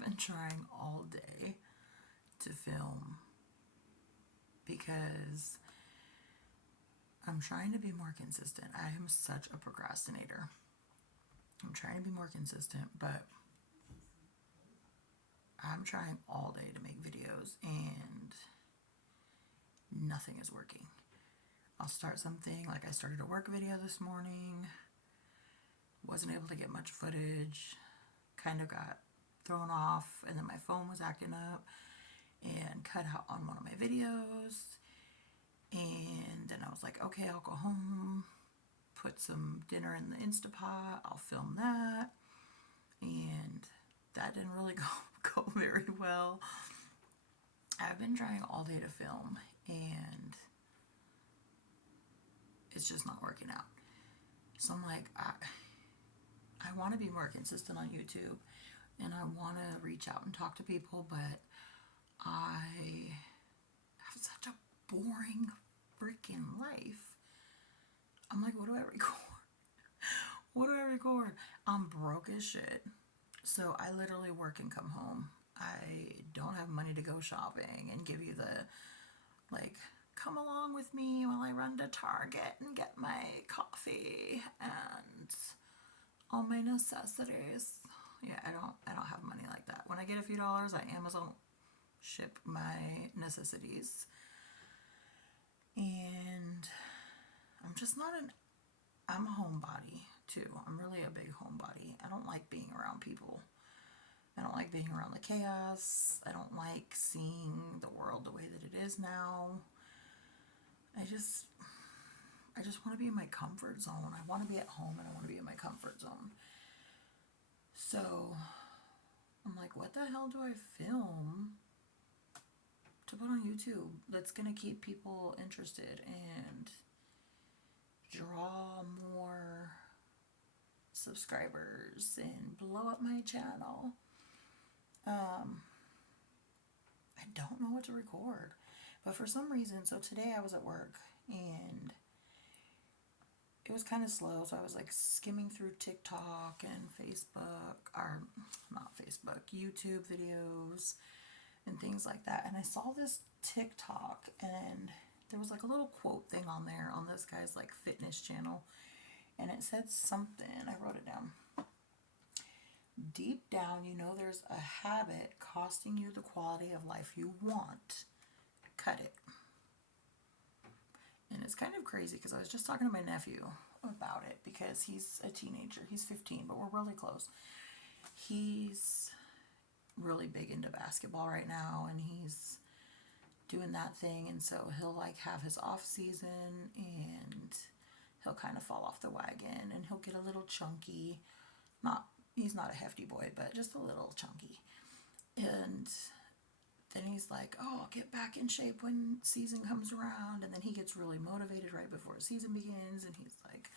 been trying all day to film because I'm trying to be more consistent. I am such a procrastinator. I'm trying to be more consistent, but I'm trying all day to make videos and nothing is working. I'll start something, like I started a work video this morning, wasn't able to get much footage, kind of got thrown off, and then my phone was acting up and cut out on one of my videos. And then I was like, okay, I'll go home, put some dinner in the Instapot, I'll film that. And that didn't really go very well. I've been trying all day to film and it's just not working out. So I'm like, I want to be more consistent on YouTube and I want to reach out and talk to people, but I have such a boring freaking life. I'm like, what do I record? What do I record? I'm broke as shit. So I literally work and come home. I don't have money to go shopping and give you the, like, come along with me while I run to Target and get my coffee and all my necessities. Yeah, I don't have money like that. When I get a few dollars, I Amazon ship my necessities. And I'm a homebody too. I'm really a big homebody. I don't like being around people. I don't like being around the chaos. I don't like seeing the world the way that it is now. I just want to be in my comfort zone. I want to be at home and I want to be in my comfort zone. So I'm like, what the hell do I film to put on YouTube that's going to keep people interested and draw more subscribers and blow up my channel? I don't know what to record. But for some reason, so today I was at work and it was kind of slow, so I was like skimming through TikTok and Facebook, or not Facebook, YouTube videos and things like that. And I saw this TikTok and there was like a little quote thing on there on this guy's like fitness channel. And it said something, I wrote it down. Deep down, you know there's a habit costing you the quality of life you want. Cut it. And it's kind of crazy because I was just talking to my nephew about it because he's a teenager. He's 15, but we're really close. He's really big into basketball right now and he's doing that thing, and so he'll like have his off season and he'll kind of fall off the wagon and he'll get a little chunky. He's not a hefty boy, but just a little chunky. And then he's like, oh, I'll get back in shape when season comes around. And then he gets really motivated right before season begins. And he's like,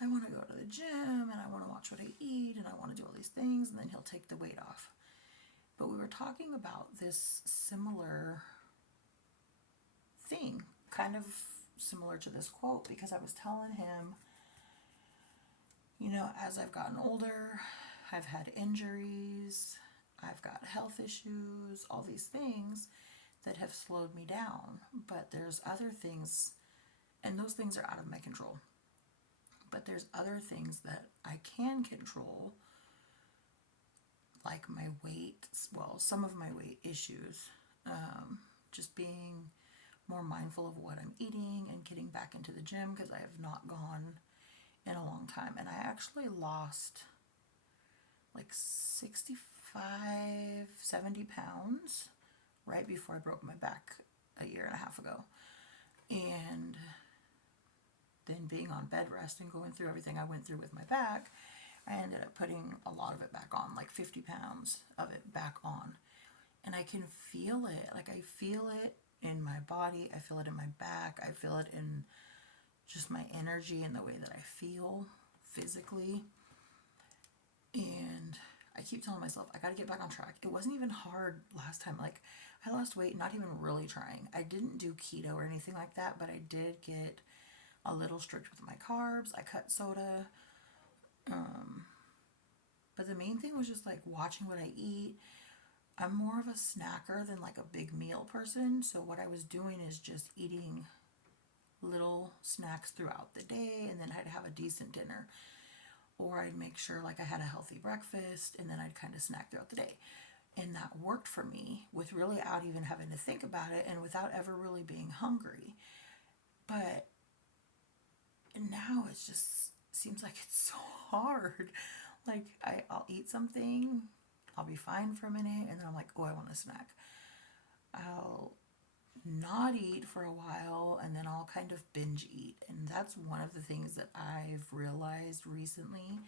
I want to go to the gym and I want to watch what I eat and I want to do all these things. And then he'll take the weight off. But we were talking about this similar thing, kind of similar to this quote, because I was telling him, you know, as I've gotten older, I've had injuries, I've got health issues, all these things that have slowed me down. But there's other things, and those things are out of my control. But there's other things that I can control, like my weight, well, some of my weight issues, just being more mindful of what I'm eating and getting back into the gym because I have not gone in a long time. And I actually lost like 65, 70 pounds right before I broke my back a year and a half ago. And then being on bed rest and going through everything I went through with my back, I ended up putting a lot of it back on, like 50 pounds of it back on. And I can feel it. Like I feel it in my body. I feel it in my back. I feel it in just my energy and the way that I feel physically. And I keep telling myself, I got to get back on track. It wasn't even hard last time. Like I lost weight, not even really trying. I didn't do keto or anything like that, but I did get a little strict with my carbs. I cut soda. But the main thing was just like watching what I eat, I'm more of a snacker than like a big meal person. So what I was doing is just eating little snacks throughout the day, and then I'd have a decent dinner. Or I'd make sure like I had a healthy breakfast, and then I'd kind of snack throughout the day. And that worked for me with really out even having to think about it and without ever really being hungry. But now it just seems like it's so hard. Like I'll eat something, I'll be fine for a minute, and then I'm like, oh, I want a snack. I'll not eat for a while, and then I'll kind of binge eat. And that's one of the things that I've realized recently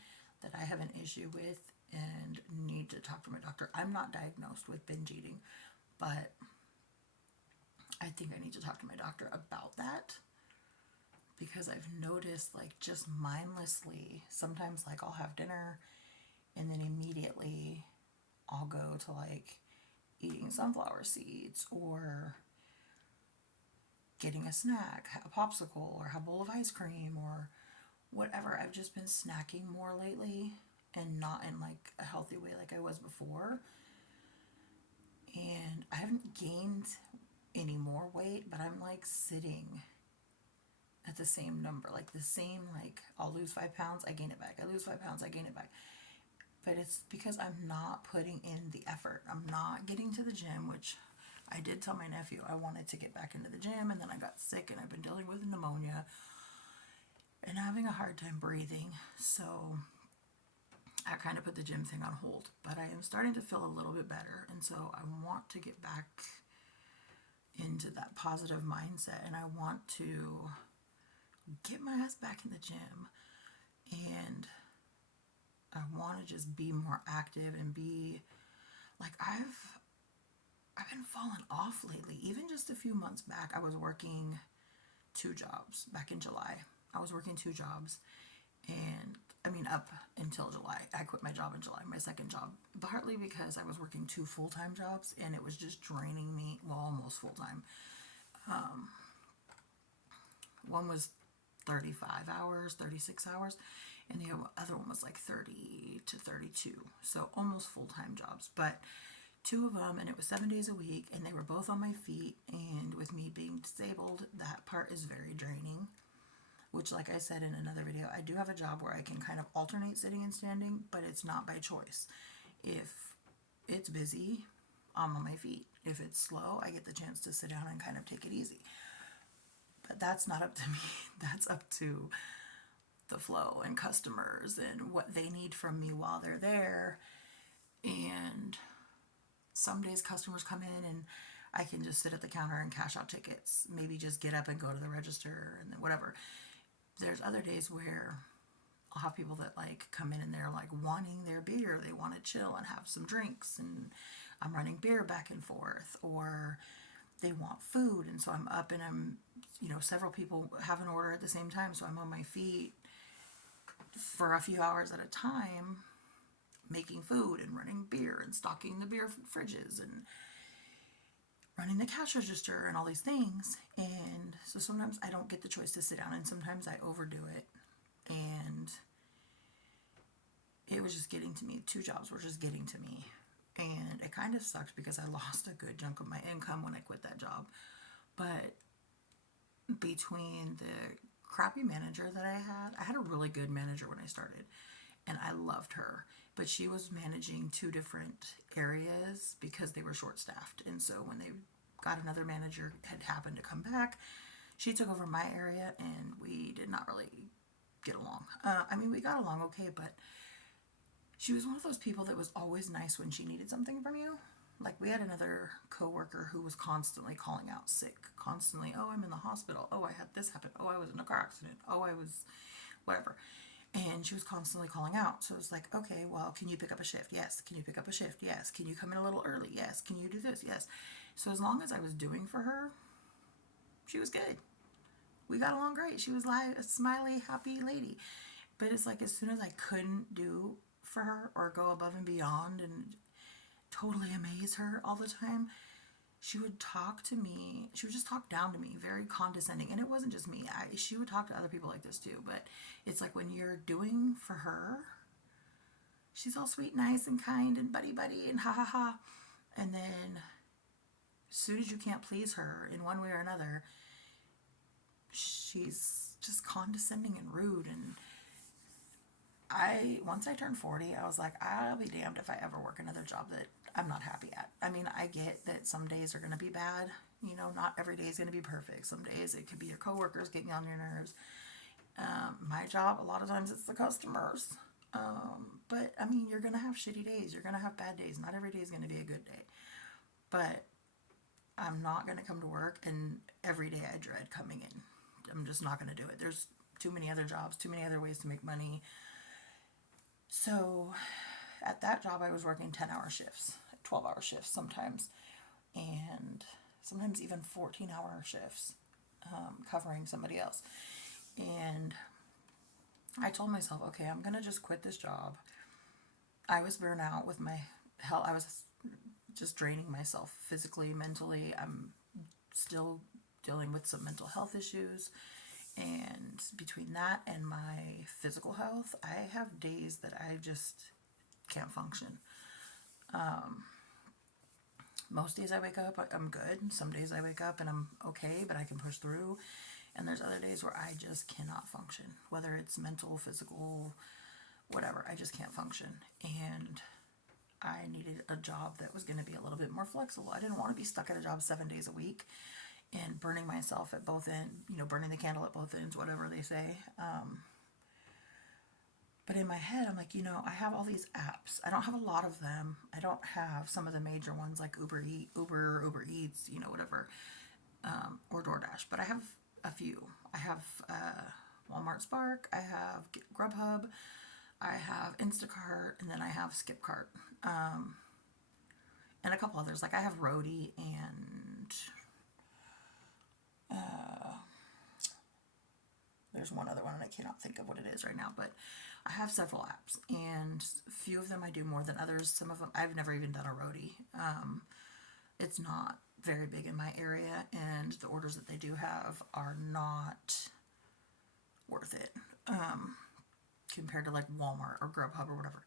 that I have an issue with and need to talk to my doctor. I'm not diagnosed with binge eating, but I think I need to talk to my doctor about that, because I've noticed like just mindlessly, sometimes like I'll have dinner and then immediately I'll go to like eating sunflower seeds or getting a snack, a popsicle, or a bowl of ice cream or whatever. I've just been snacking more lately and not in like a healthy way like I was before. And I haven't gained any more weight, but I'm like sitting at the same number, like the same, like I'll lose 5 pounds, I gain it back. I lose 5 pounds, I gain it back. But it's because I'm not putting in the effort. I'm not getting to the gym, which I did tell my nephew I wanted to get back into the gym, and then I got sick and I've been dealing with pneumonia and having a hard time breathing. So I kind of put the gym thing on hold, but I am starting to feel a little bit better. And so I want to get back into that positive mindset, and I want to get my ass back in the gym, and I want to just be more active and be like I've been falling off lately. Even just a few months back, I was working 2 jobs back in July. I was working 2 jobs, and I mean up until July. I quit my job in July, my second job, partly because I was working 2 full-time jobs and it was just draining me. Well, almost full-time. One was 35 hours, 36 hours, and the other one was like 30 to 32. So almost full-time jobs, but 2 of them, and it was 7 days a week, and they were both on my feet. And with me being disabled, that part is very draining, which, like I said in another video, I do have a job where I can kind of alternate sitting and standing, but it's not by choice. If it's busy, I'm on my feet. If it's slow, I get the chance to sit down and kind of take it easy. But that's not up to me. That's up to the flow and customers and what they need from me while they're there. And some days customers come in and I can just sit at the counter and cash out tickets. Maybe just get up and go to the register and then whatever. There's other days where I'll have people that like come in and they're like wanting their beer. They want to chill and have some drinks, and I'm running beer back and forth. Or they want food, and so I'm up and I'm, several people have an order at the same time, so I'm on my feet for a few hours at a time making food and running beer and stocking the beer fridges and running the cash register and all these things. And so sometimes I don't get the choice to sit down, and sometimes I overdo it. And it was just getting to me. 2 jobs were just getting to me. And it kind of sucked because I lost a good chunk of my income when I quit that job. But between the crappy manager that I had a really good manager when I started, and I loved her. But she was managing 2 different areas because they were short-staffed. And so when they got another manager had happened to come back, she took over my area, and we did not really get along. We got along okay, but she was one of those people that was always nice when she needed something from you. Like, we had another coworker who was constantly calling out sick. Constantly, oh, I'm in the hospital. Oh, I had this happen. Oh, I was in a car accident. Oh, I was whatever. And she was constantly calling out. So it's like, okay, well, can you pick up a shift? Yes. Can you pick up a shift? Yes. Can you come in a little early? Yes. Can you do this? Yes. So as long as I was doing for her, she was good. We got along great. She was like a smiley, happy lady. But it's like as soon as I couldn't do for her or go above and beyond and totally amaze her all the time, she would talk to me. She would just talk down to me, very condescending. And it wasn't just me. She would talk to other people like this too. But it's like when you're doing for her, she's all sweet, nice, and kind, and buddy, buddy, and ha ha ha. And then as soon as you can't please her in one way or another, she's just condescending and rude. And once I turned 40, I was like, I'll be damned if I ever work another job that I'm not happy at. I mean, I get that some days are going to be bad. Not every day is going to be perfect. Some days it could be your coworkers getting on your nerves. My job, a lot of times it's the customers. But I mean, you're going to have shitty days. You're going to have bad days. Not every day is going to be a good day. But I'm not going to come to work and every day I dread coming in. I'm just not going to do it. There's too many other jobs, too many other ways to make money. So at that job, I was working 10-hour shifts, 12-hour shifts sometimes, and sometimes even 14-hour shifts, covering somebody else. And I told myself, okay, I'm going to just quit this job. I was burnt out with my health. I was just draining myself physically, mentally. I'm still dealing with some mental health issues. And between that and my physical health, I have days that I just can't function. Most days I wake up, I'm good. Some days I wake up and I'm okay, but I can push through. And there's other days where I just cannot function, whether it's mental, physical, whatever. I just can't function. And I needed a job that was going to be a little bit more flexible. I didn't want to be stuck at a job 7 days a week and burning myself at both ends, burning the candle at both ends, whatever they say. But in my head, I'm like, I have all these apps. I don't have a lot of them. I don't have some of the major ones like Uber Eats, whatever, or DoorDash. But I have a few. I have Walmart Spark. I have Grubhub. I have Instacart, and then I have Skipcart, and a couple others. Like I have Roadie and there's one other one, and I cannot think of what it is right now, but I have several apps, and a few of them I do more than others. Some of them, I've never even done a roadie. It's not very big in my area, and the orders that they do have are not worth it compared to like Walmart or Grubhub or whatever.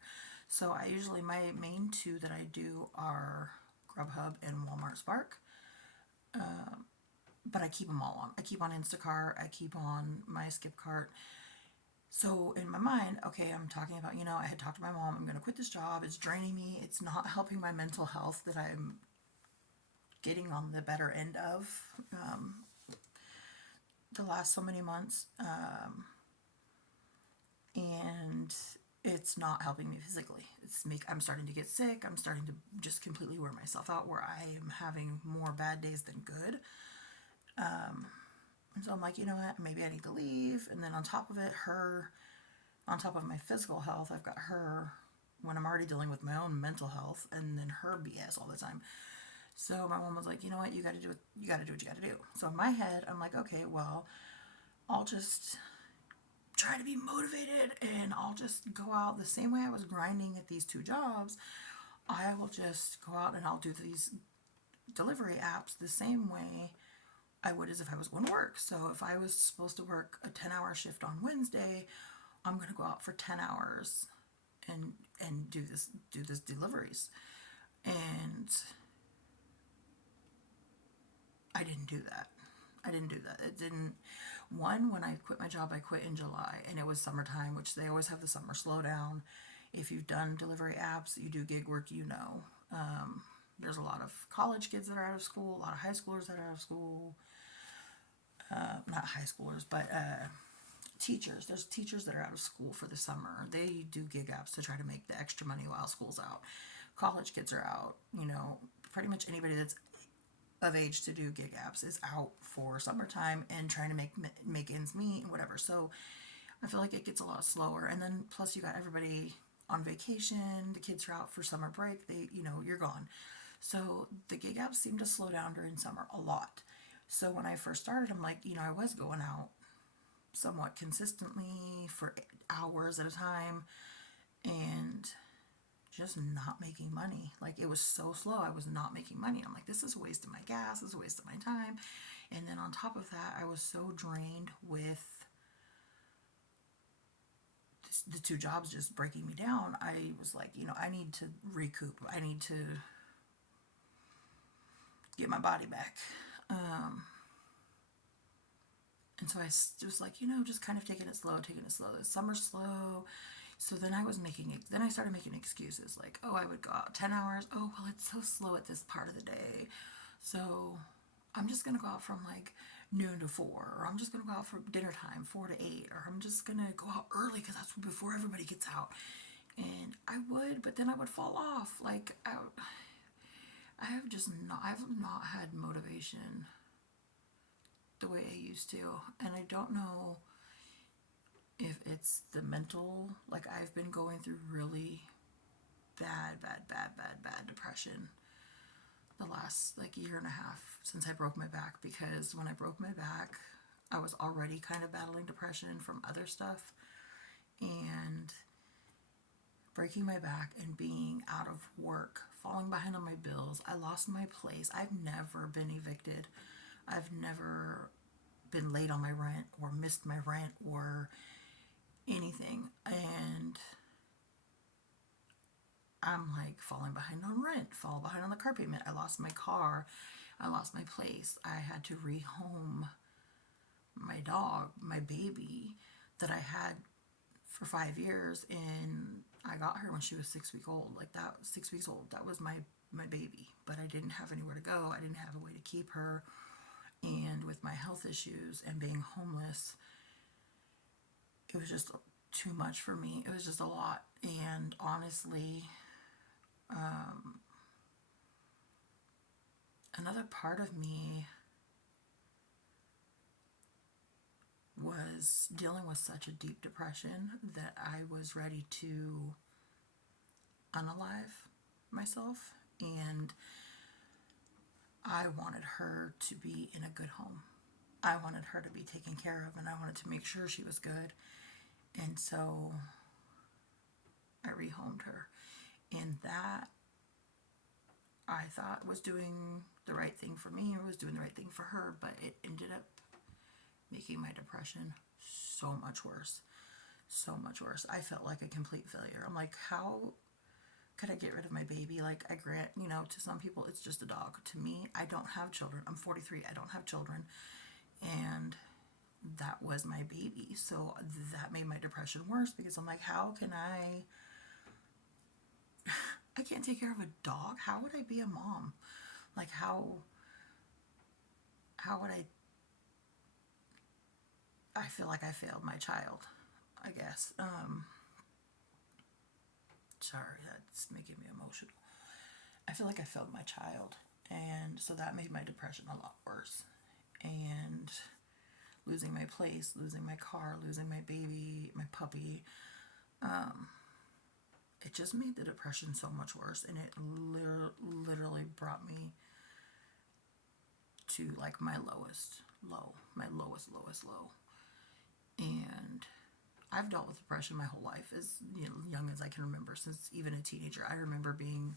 So my main two that I do are Grubhub and Walmart Spark. But I keep them all on. I keep on Instacart. I keep on my Skipcart. So in my mind, okay, I'm talking about, I had talked to my mom, I'm going to quit this job. It's draining me. It's not helping my mental health that I'm getting on the better end of the last so many months. And it's not helping me physically. I'm starting to get sick. I'm starting to just completely wear myself out, where I am having more bad days than good. And so I'm like, you know what, maybe I need to leave. And then on top of it, on top of my physical health, I've got her when I'm already dealing with my own mental health, and then her BS all the time. So my mom was like, you know what, you got to do what you got to do. So in my head, I'm like, okay, well, I'll just try to be motivated, and I'll just go out the same way I was grinding at these two jobs. I will just go out and I'll do these delivery apps the same way I would as if I was going to work. So if I was supposed to work a 10-hour shift on Wednesday, I'm going to go out for 10 hours and do this deliveries. And I didn't do that. It didn't. When I quit my job, I quit in July, and it was summertime, which they always have the summer slowdown. If you've done delivery apps, you do gig work, there's a lot of college kids that are out of school, a lot of high schoolers that are out of school. Not high schoolers, but teachers. There's teachers that are out of school for the summer. They do gig apps to try to make the extra money while school's out. College kids are out. Pretty much anybody that's of age to do gig apps is out for summertime and trying to make ends meet and whatever. So I feel like it gets a lot slower. And then plus you got everybody on vacation. The kids are out for summer break. You're gone. So the gig apps seem to slow down during summer a lot. So when I first started, I'm like, I was going out somewhat consistently for hours at a time and just not making money. Like, it was so slow. I was not making money. I'm like, this is a waste of my gas. This is a waste of my time. And then on top of that, I was so drained with the two jobs just breaking me down. I was like, I need to recoup. I need to get my body back. And so I was like, just kind of taking it slow, taking it slow. The summer's slow. So then I started making excuses like, oh, I would go out 10 hours. Oh, well, it's so slow at this part of the day. So I'm just going to go out from like noon to 4, or I'm just going to go out for dinner time, 4 to 8, or I'm just going to go out early because that's before everybody gets out. And I would, but then I would fall off. Like, I've not had motivation the way I used to. And I don't know if it's the mental, like I've been going through really bad depression the last like year and a half since I broke my back, because when I broke my back, I was already kind of battling depression from other stuff, and breaking my back and being out of work, falling behind on my bills, I lost my place. I've never been evicted. I've never been late on my rent or missed my rent or anything. And I'm like falling behind on rent, fall behind on the car payment. I lost my car. I lost my place. I had to rehome my dog, my baby, that I had for 5 years, and I got her when she was 6 weeks old. Like that, 6 weeks old. That was my baby. But I didn't have anywhere to go. I didn't have a way to keep her. And with my health issues and being homeless, it was just too much for me. It was just a lot. And honestly, another part of me was dealing with such a deep depression that I was ready to unalive myself. And I wanted her to be in a good home. I wanted her to be taken care of, and I wanted to make sure she was good. And so I rehomed her. And that, I thought, was doing the right thing for me, or was doing the right thing for her, but it ended up making my depression so much worse. So much worse. I felt like a complete failure. I'm like, how could I get rid of my baby? Like, I grant, to some people it's just a dog. To me, I don't have children. I'm 43. I don't have children. And that was my baby. So that made my depression worse, because I'm like, how can I can't take care of a dog. How would I be a mom? Like, how would I feel like I failed my child, I guess. Sorry, that's making me emotional. I feel like I failed my child, and so that made my depression a lot worse. And losing my place, losing my car, losing my baby, my puppy, it just made the depression so much worse, and it literally brought me to like my lowest low, my lowest low. And I've dealt with depression my whole life, as young as I can remember, since even a teenager. I remember being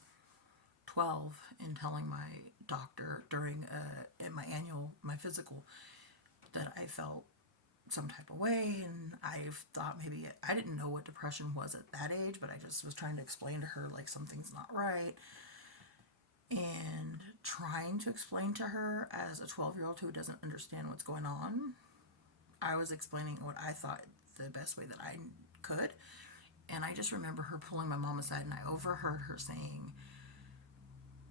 12 and telling my doctor during my physical, that I felt some type of way, and I thought maybe I didn't know what depression was at that age, but I just was trying to explain to her like something's not right. And trying to explain to her as a 12-year-old who doesn't understand what's going on, I was explaining what I thought the best way that I could. And I just remember her pulling my mom aside, and I overheard her saying,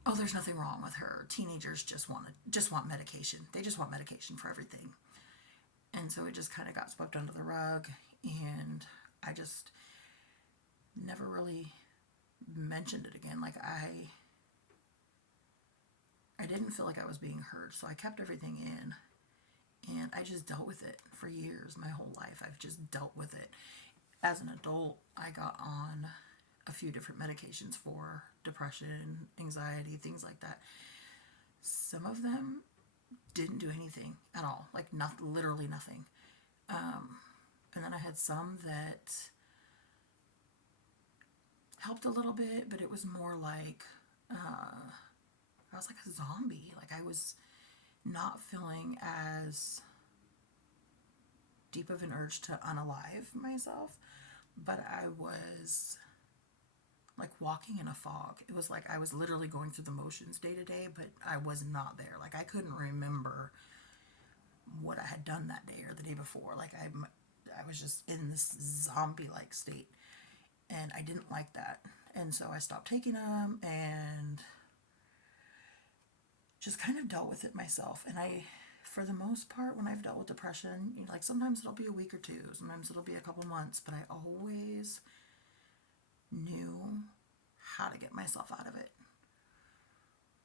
"Oh, there's nothing wrong with her. Teenagers just want medication. They just want medication for everything." And so it just kind of got swept under the rug, and I just never really mentioned it again. Like, I didn't feel like I was being heard, so I kept everything in. And I just dealt with it for years. My whole life, I've just dealt with it. As an adult, I got on a few different medications for depression, anxiety, things like that. Some of them didn't do anything at all, like literally nothing. And then I had some that helped a little bit, but it was more like I was like a zombie. Like, I was not feeling as deep of an urge to unalive myself, but I was like walking in a fog. It was like I was literally going through the motions day to day, but I was not there. Like I couldn't remember what I had done that day or the day before. Like I was just in this zombie-like state, and I didn't like that. And so I stopped taking them and just kind of dealt with it myself. And for the most part, when I've dealt with depression, like sometimes it'll be a week or two, sometimes it'll be a couple months, but I always knew how to get myself out of it.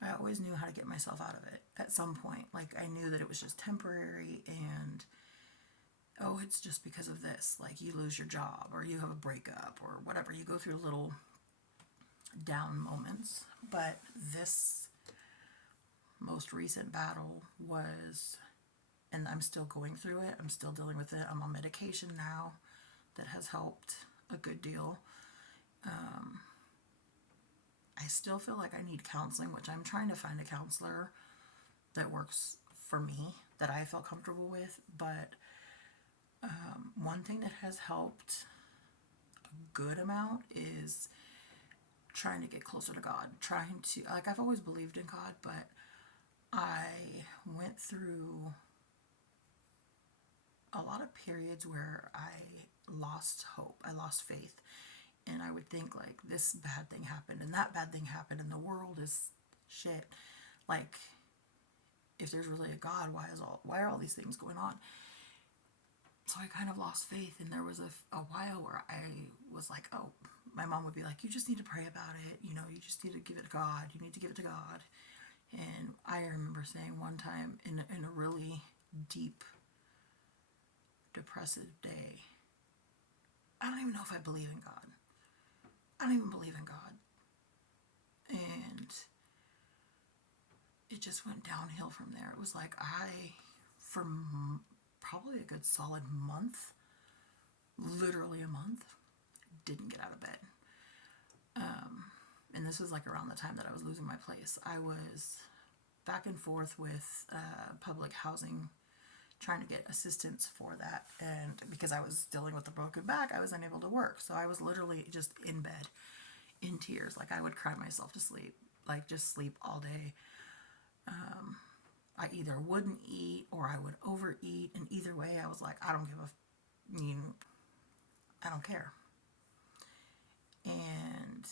I always knew how to get myself out of it at some point. Like I knew that it was just temporary and, oh, it's just because of this. Like you lose your job or you have a breakup or whatever. You go through little down moments. But this most recent battle was, and I'm still going through it. I'm still dealing with it. I'm on medication now that has helped a good deal. I still feel like I need counseling, which I'm trying to find a counselor that works for me, that I feel comfortable with. But one thing that has helped a good amount is trying to get closer to God. Trying to, like, I've always believed in God, but I went through a lot of periods where I lost hope. I lost faith. And I would think, like, this bad thing happened and that bad thing happened and the world is shit. Like, if there's really a God, why are all these things going on? So I kind of lost faith, and there was a while where I was like, oh, my mom would be like, you just need to pray about it. You just need to give it to God. You need to give it to God. And I remember saying one time in a really deep, depressive day, I don't even know if I believe in God. I don't even believe in God. And it just went downhill from there. It was like for probably a good solid month, literally a month, didn't get out of bed. And this was like around the time that I was losing my place. I was back and forth with public housing, trying to get assistance for that. And because I was dealing with a broken back, I was unable to work. So I was literally just in bed in tears. Like I would cry myself to sleep, like just sleep all day. I either wouldn't eat or I would overeat. And either way, I was like, I don't care. And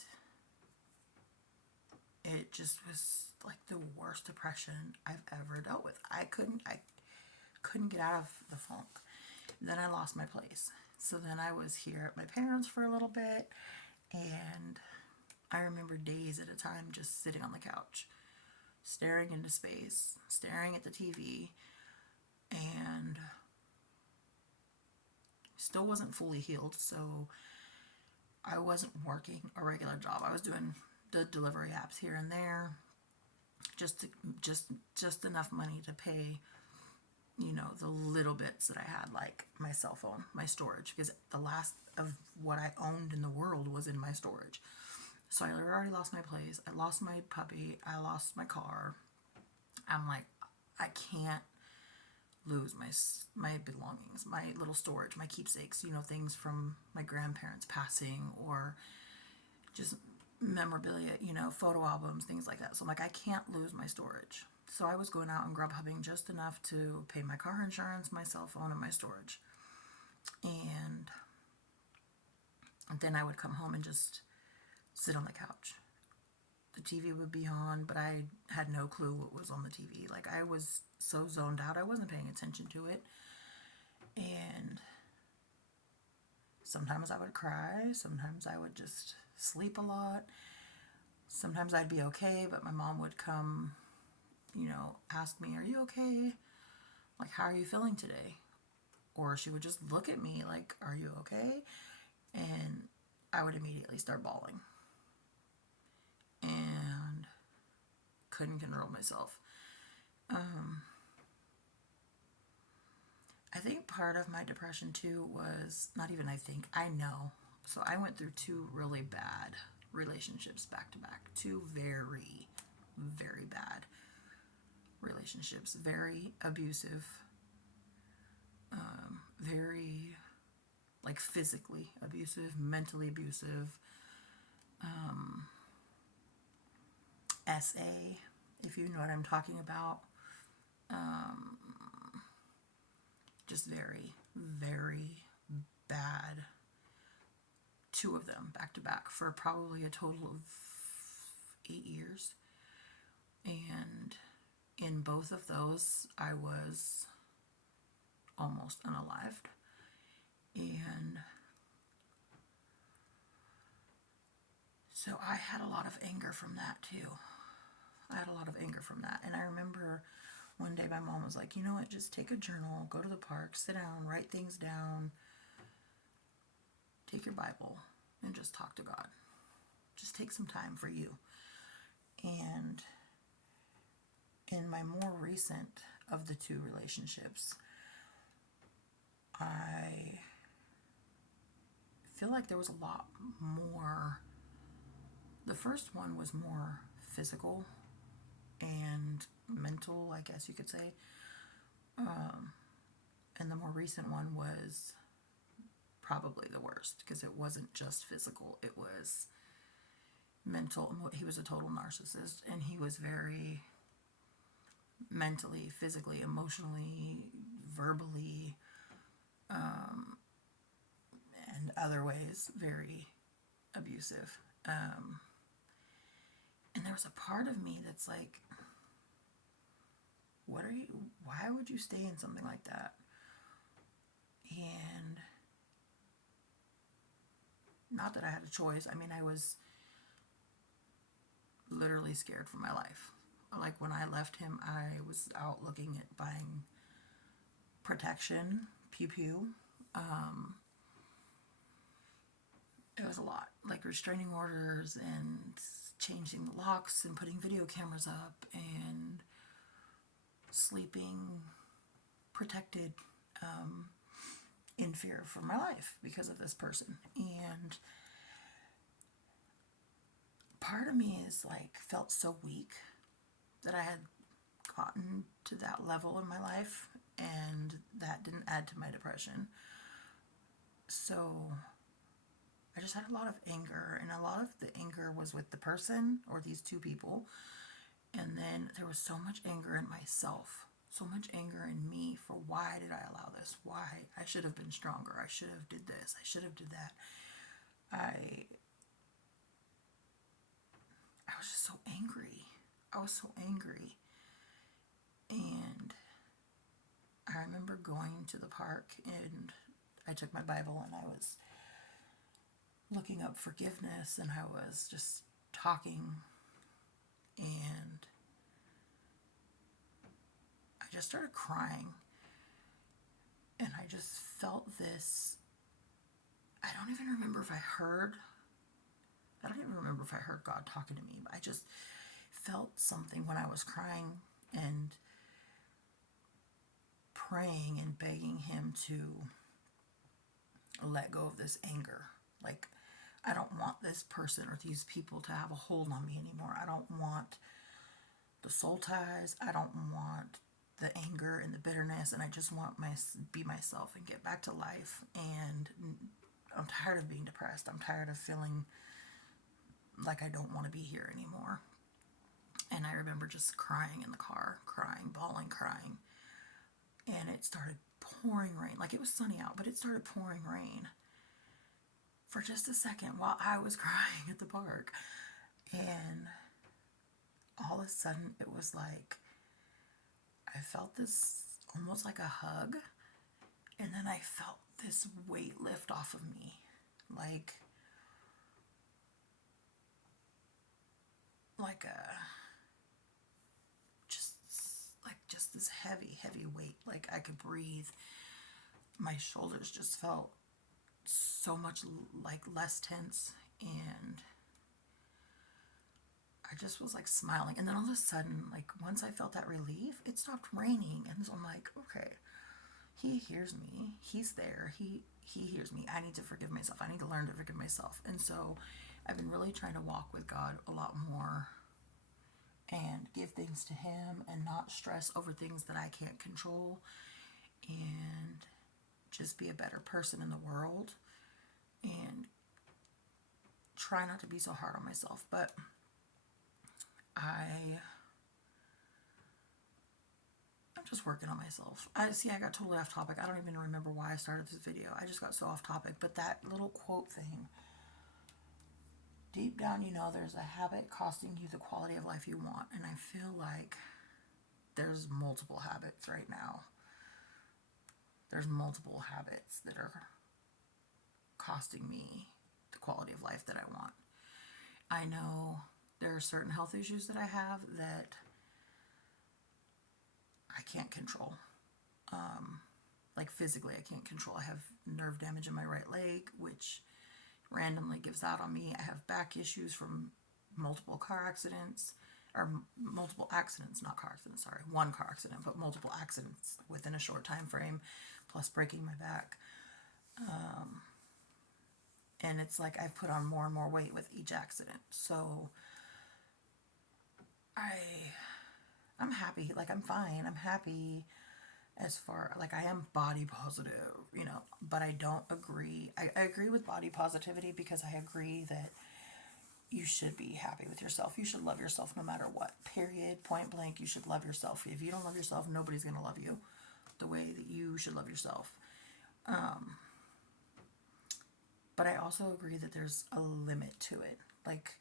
it just was like the worst depression I've ever dealt with. I couldn't get out of the funk. Then I lost my place. So then I was here at my parents' for a little bit, and I remember days at a time just sitting on the couch, staring into space, staring at the TV, and still wasn't fully healed. So I wasn't working a regular job. I was doing the delivery apps here and there, just enough money to pay, the little bits that I had, like my cell phone, my storage, because the last of what I owned in the world was in my storage. So I already lost my place. I lost my puppy. I lost my car. I'm like, I can't lose my belongings, my little storage, my keepsakes, things from my grandparents passing or just memorabilia, photo albums, things like that. So I'm like, I can't lose my storage. So I was going out and Grubhubbing just enough to pay my car insurance, my cell phone, and my storage. And then I would come home and just sit on the couch. The TV would be on, but I had no clue what was on the TV. Like I was so zoned out, I wasn't paying attention to it. And sometimes I would cry, sometimes I would just sleep a lot. Sometimes I'd be okay, but my mom would come, ask me, are you okay? Like, how are you feeling today? Or she would just look at me like, are you okay? And I would immediately start bawling. And couldn't control myself. I think part of my depression too was, I know. So I went through 2 really bad relationships back to back. 2 very, very bad relationships. Very abusive. Very, like, physically abusive, mentally abusive. SA, if you know what I'm talking about. Just very, very bad. Two of them back to back for probably a total of 8 years. And in both of those, I was almost unalived. And so I had a lot of anger from that too. I had a lot of anger from that. And I remember one day my mom was like, you know what, just take a journal, go to the park, sit down, write things down, take your Bible, and just talk to God. Just take some time for you. And in my more recent of the two relationships, I feel like there was a lot more. The first one was more physical and mental, I guess you could say. And the more recent one was probably the worst because it wasn't just physical, it was mental. He was a total narcissist, and he was very mentally, physically, emotionally, verbally, and other ways very abusive. And there was a part of me that's like, why would you stay in something like that? And not that I had a choice. I mean, I was literally scared for my life. Like when I left him, I was out looking at buying protection, pew pew. It was a lot, like restraining orders and changing the locks and putting video cameras up and sleeping protected, in fear for my life because of this person. And part of me is like felt so weak that I had gotten to that level in my life, and that didn't add to my depression. So I just had a lot of anger, and a lot of the anger was with the person or these two people. And then there was so much anger in myself, so much anger in me for why did I allow this? Why? I should have been stronger. I should have did this. I should have did that. I was just so angry. I was so angry. And I remember going to the park, and I took my Bible and I was looking up forgiveness, and I was just talking, and I just started crying. And I just felt this. I don't even remember if I heard God talking to me, but I just felt something when I was crying and praying and begging him to let go of this anger. Like, I don't want this person or these people to have a hold on me anymore. I don't want the soul ties. I don't want the anger and the bitterness, and I just want be myself and get back to life. And I'm tired of being depressed. I'm tired of feeling like I don't want to be here anymore. And I remember just crying in the car, crying, bawling, crying. And it started pouring rain. Like, it was sunny out, but it started pouring rain for just a second while I was crying at the park. And all of a sudden, it was like I felt this almost like a hug, and then I felt this weight lift off of me, like a just this heavy weight. Like, I could breathe. My shoulders just felt so much like less tense, and I just was like smiling. And then all of a sudden, like, once I felt that relief, it stopped raining. And so I'm like, okay, he hears me. He's there. He hears me. I need to forgive myself. I need to learn to forgive myself. And so I've been really trying to walk with God a lot more and give things to him and not stress over things that I can't control, and just be a better person in the world and try not to be so hard on myself. But I'm just working on myself. I got totally off topic. I don't even remember why I started this video. I just got so off topic. But that little quote thing, deep down you know there's a habit costing you the quality of life you want. And I feel like there's multiple habits right now. There's multiple habits that are costing me the quality of life that I want. I know there are certain health issues that I have that I can't control. Like physically, I can't control. I have nerve damage in my right leg, which randomly gives out on me. I have back issues from multiple car accidents, or multiple accidents, not car accidents, sorry, one car accident, but multiple accidents within a short time frame, plus breaking my back. And it's like I've put on more and more weight with each accident. So I'm happy, like I'm fine. I'm happy as far, like I am body positive, but I don't agree. I agree with body positivity because I agree that you should be happy with yourself. You should love yourself no matter what. Period. Point blank. You should love yourself. If you don't love yourself, nobody's going to love you the way that you should love yourself. But I also agree that there's a limit to it. Like,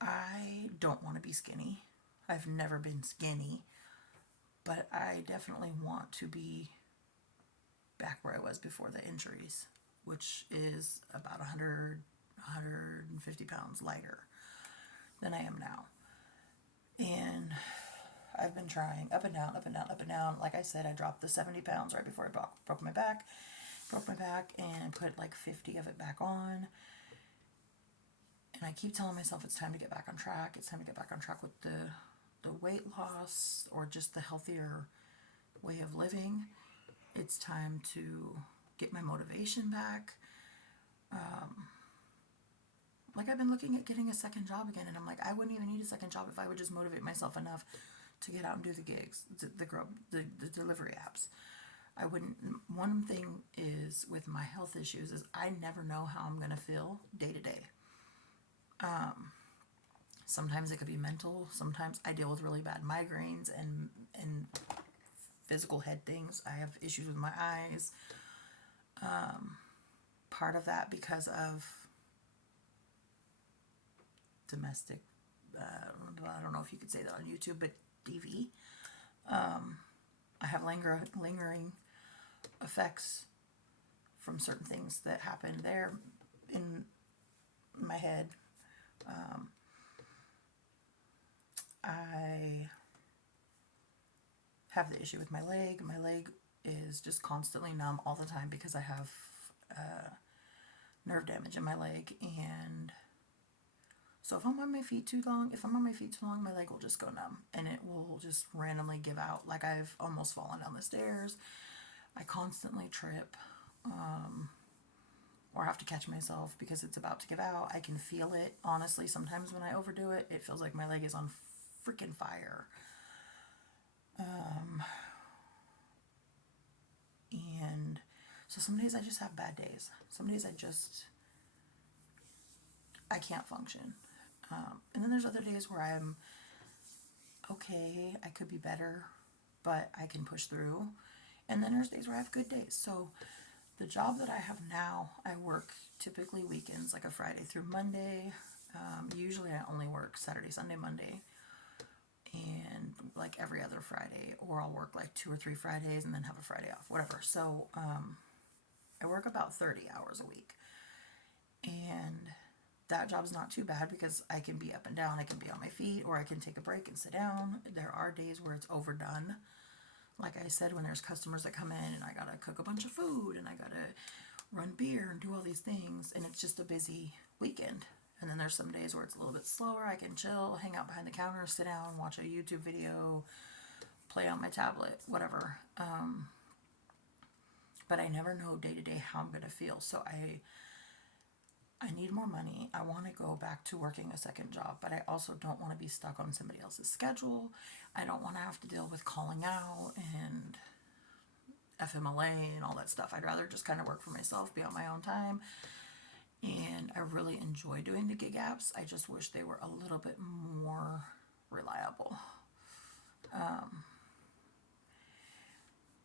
I don't want to be skinny. I've never been skinny. But I definitely want to be back where I was before the injuries, which is about 150 pounds lighter than I am now. And I've been trying up and down, up and down, up and down. Like I said, I dropped the 70 pounds right before I broke my back. And put like 50 of it back on. And I keep telling myself it's time to get back on track. It's time to get back on track with the weight loss or just the healthier way of living. It's time to get my motivation back. Like I've been looking at getting a second job again, and I'm like, I wouldn't even need a second job if I would just motivate myself enough to get out and do the gigs, the delivery apps. I wouldn't. One thing is with my health issues is I never know how I'm going to feel day to day. Sometimes it could be mental. Sometimes I deal with really bad migraines and physical head things. I have issues with my eyes. Part of that because of domestic, I don't know if you could say that on YouTube, but DV. I have lingering effects from certain things that happened there in my head. I have the issue with my leg. My leg is just constantly numb all the time because I have nerve damage in my leg. And so if I'm on my feet too long, my leg will just go numb and it will just randomly give out. Like I've almost fallen down the stairs. I constantly trip, or have to catch myself because it's about to give out. I can feel it. Honestly, sometimes when I overdo it, it feels like my leg is on freaking fire. And so some days I just have bad days. Some days I can't function. And then there's other days where I'm okay, I could be better, but I can push through. And then there's days where I have good days. So the job that I have now, I work typically weekends, like a Friday through Monday. Usually I only work Saturday, Sunday, Monday, and like every other Friday, or I'll work like 2 or 3 Fridays and then have a Friday off, whatever. So I work about 30 hours a week. And that job's not too bad because I can be up and down, I can be on my feet, or I can take a break and sit down. There are days where it's overdone. Like I said, when there's customers that come in and I gotta cook a bunch of food and I gotta run beer and do all these things, and it's just a busy weekend. And then there's some days where it's a little bit slower. I can chill, hang out behind the counter, sit down, watch a YouTube video, play on my tablet, whatever. But I never know day to day how I'm gonna feel. So I need more money. I want to go back to working a second job, but I also don't want to be stuck on somebody else's schedule. I don't want to have to deal with calling out and FMLA and all that stuff. I'd rather just kind of work for myself, be on my own time. and I really enjoy doing the gig apps. I just wish they were a little bit more reliable.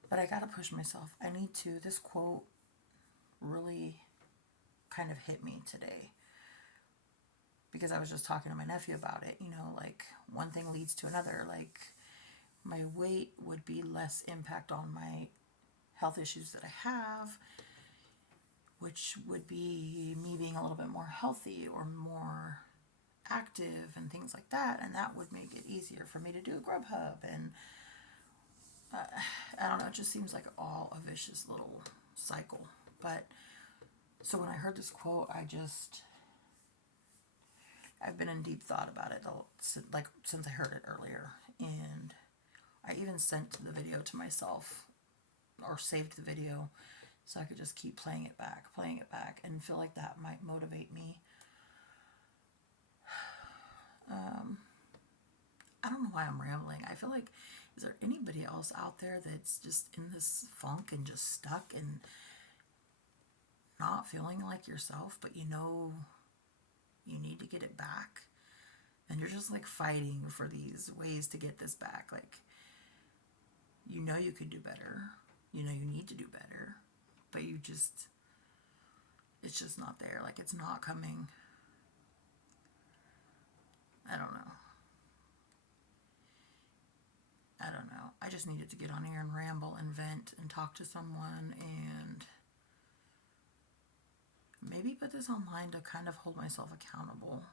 But I gotta push myself. I need to. This quote really kind of hit me today because I was just talking to my nephew about it. Like one thing leads to another. Like my weight would be less impact on my health issues that I have, which would be me being a little bit more healthy or more active and things like that, and that would make it easier for me to do Grubhub. And I don't know, it just seems like all a vicious little cycle. But so when I heard this quote, I've been in deep thought about it, like since I heard it earlier, and I even sent the video to myself, or saved the video, so I could just keep playing it back, and feel like that might motivate me. I don't know why I'm rambling. I feel like, is there anybody else out there that's just in this funk and just stuck and not feeling like yourself, but you need to get it back? And you're just like fighting for these ways to get this back. Like, you could do better. You need to do better. But it's just not there. Like, it's not coming. I don't know. I just needed to get on here and ramble and vent and talk to someone and maybe put this online to kind of hold myself accountable.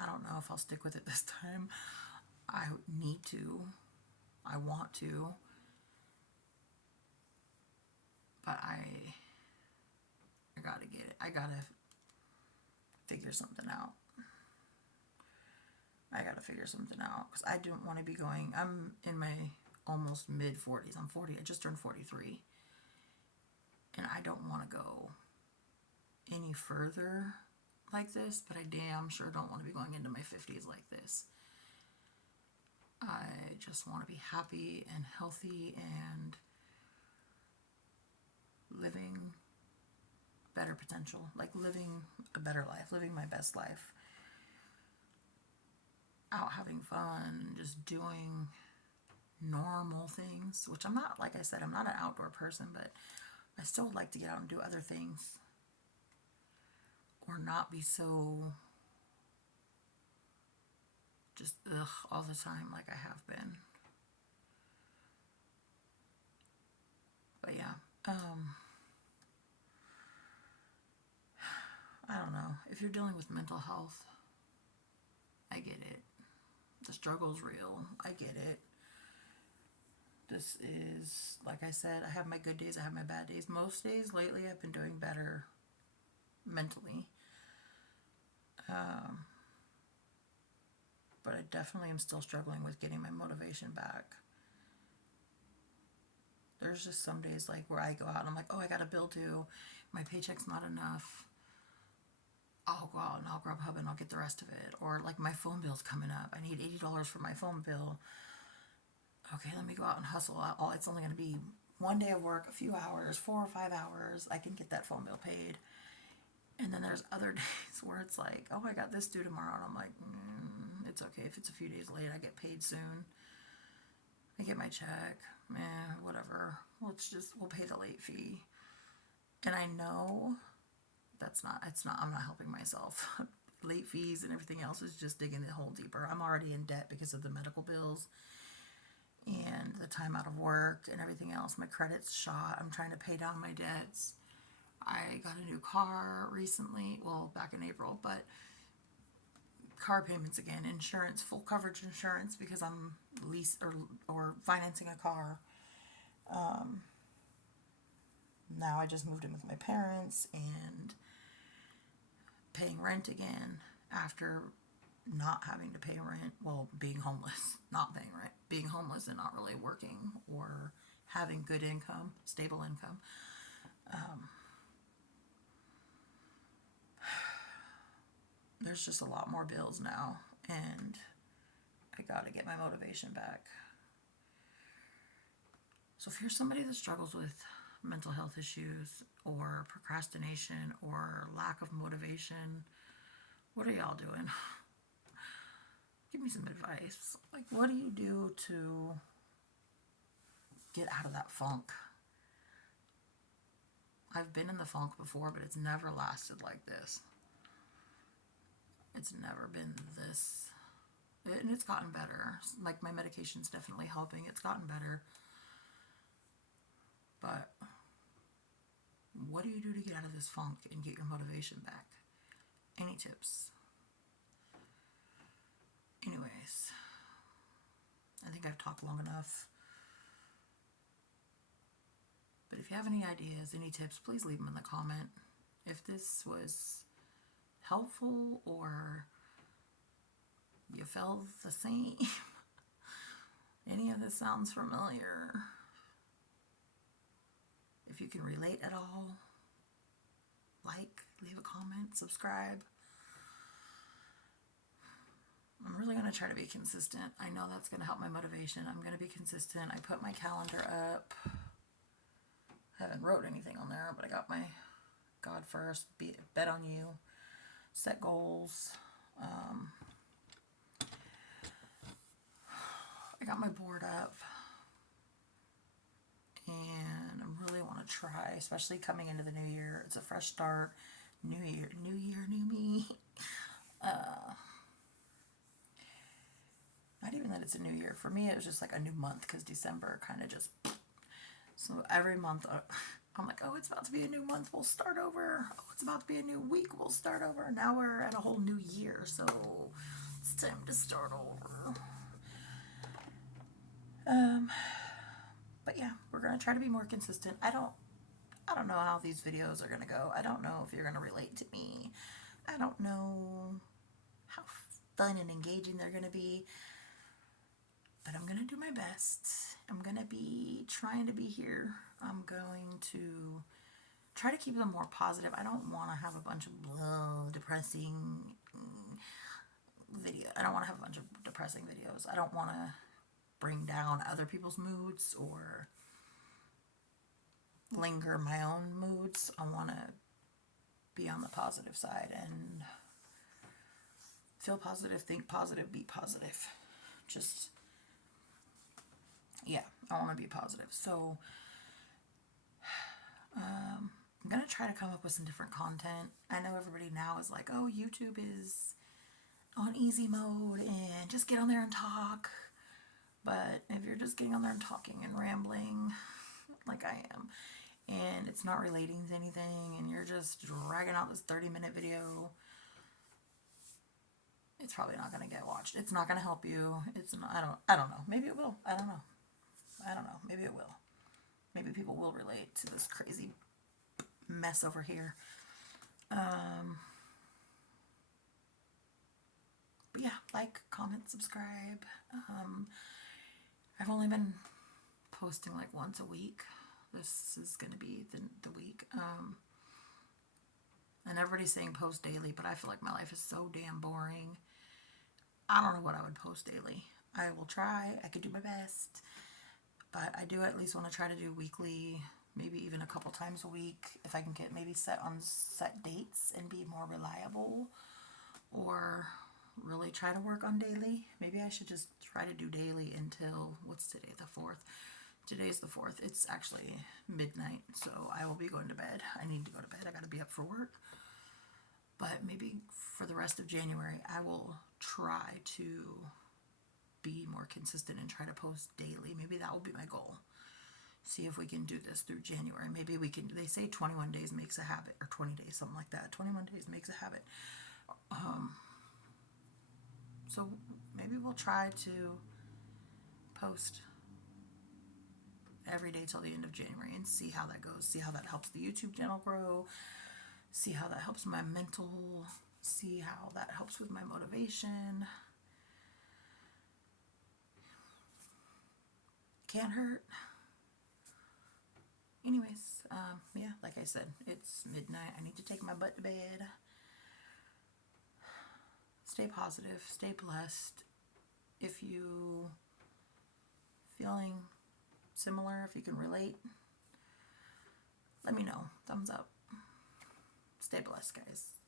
I don't know if I'll stick with it this time. I need to. I want to. But I gotta get it. I gotta figure something out. Because I don't want to be going. I'm in my almost mid 40s. I'm 40. I just turned 43. And I don't want to go any further like this, but I damn sure don't want to be going into my 50s like this. I just want to be happy and healthy and living better potential, like living a better life, living my best life, out having fun, just doing normal things, which I'm not, like I said, I'm not an outdoor person, but I still would like to get out and do other things, or not be so just all the time like I have been. But yeah, I don't know. If you're dealing with mental health, I get it. The struggle's real. I get it. This is, like I said, I have my good days, I have my bad days. Most days lately I've been doing better mentally. But I definitely am still struggling with getting my motivation back. There's just some days like where I go out and I'm like, oh, I got a bill due. My paycheck's not enough. I'll go out and I'll Grubhub and I'll get the rest of it. Or like my phone bill's coming up. I need $80 for my phone bill. Okay, let me go out and hustle. It's only going to be one day of work, a few hours, 4 or 5 hours. I can get that phone bill paid. And then there's other days where it's like, oh, I got this due tomorrow. And I'm like, it's okay. If it's a few days late, I get paid soon. I get my check. Whatever. We'll pay the late fee. And I know I'm not helping myself. Late fees and everything else is just digging the hole deeper. I'm already in debt because of the medical bills and the time out of work and everything else. My credit's shot. I'm trying to pay down my debts. I got a new car recently, well, back in April, but car payments again, insurance, full coverage insurance because I'm or financing a car. Now I just moved in with my parents and paying rent again after not having to pay rent, well, being homeless, not paying rent, being homeless and not really working or having good income, stable income. There's just a lot more bills now, and I gotta get my motivation back. So if you're somebody that struggles with mental health issues or procrastination or lack of motivation, what are y'all doing? Give me some advice. Like, what do you do to get out of that funk? I've been in the funk before, but it's never lasted like this. It's never been this. And it's gotten better. Like, my medication's definitely helping. It's gotten better. But what do you do to get out of this funk and get your motivation back? Any tips? Anyways, I think I've talked long enough. But if you have any ideas, any tips, please leave them in the comment. If this was helpful or you felt the same, any of this sounds familiar, if you can relate at all, like, leave a comment, subscribe. I'm really going to try to be consistent. I know that's going to help my motivation. I'm going to be consistent. I put my calendar up. I haven't wrote anything on there, but I got my God first, bet on you, set goals. I got my board up. And I really want to try, especially coming into the new year. It's a fresh start. New year, new me. Not even that it's a new year. For me, it was just like a new month because December kind of just... So every month, I'm like, oh, it's about to be a new month. We'll start over. Oh, it's about to be a new week. We'll start over. Now we're at a whole new year. So it's time to start over. But yeah, we're going to try to be more consistent. I don't know how these videos are going to go. I don't know if you're going to relate to me. I don't know how fun and engaging they're going to be. But I'm going to do my best. I'm going to be trying to be here. I'm going to try to keep them more positive. I don't want to have a bunch of depressing video. I don't want to have a bunch of depressing videos. I don't want to bring down other people's moods or linger my own moods. I want to be on the positive side and feel positive, think positive, be positive. Just, yeah, I want to be positive. So I'm going to try to come up with some different content. I know everybody now is like, oh, YouTube is on easy mode and just get on there and talk. But if you're just getting on there and talking and rambling like I am, and it's not relating to anything, and you're just dragging out this 30-minute video, it's probably not going to get watched. It's not going to help you. It's not, I don't know. Maybe it will. I don't know. Maybe it will. Maybe people will relate to this crazy mess over here. But yeah, like, comment, subscribe. I've only been posting like once a week. This is going to be the week. And everybody's saying post daily, but I feel like my life is so damn boring. I don't know what I would post daily. I will try. I could do my best. But I do at least want to try to do weekly, maybe even a couple times a week, if I can get maybe set dates and be more reliable, or really try to work on daily. Maybe I should just try to do daily until, what's today, the 4th? Today's the 4th. It's actually midnight, so I will be going to bed. I need to go to bed. I got to be up for work. But maybe for the rest of January, I will try to be more consistent and try to post daily. Maybe that will be my goal. See if we can do this through January. Maybe we can, they say 21 days makes a habit, or 20 days, something like that. 21 days makes a habit. So maybe we'll try to post every day till the end of January and see how that goes. See how that helps the YouTube channel grow. See how that helps my mental. See how that helps with my motivation. Can't hurt. Anyways, yeah, like I said, it's midnight. I need to take my butt to bed. Stay positive. Stay blessed. If you feeling similar, if you can relate, let me know. Thumbs up. Stay blessed, guys.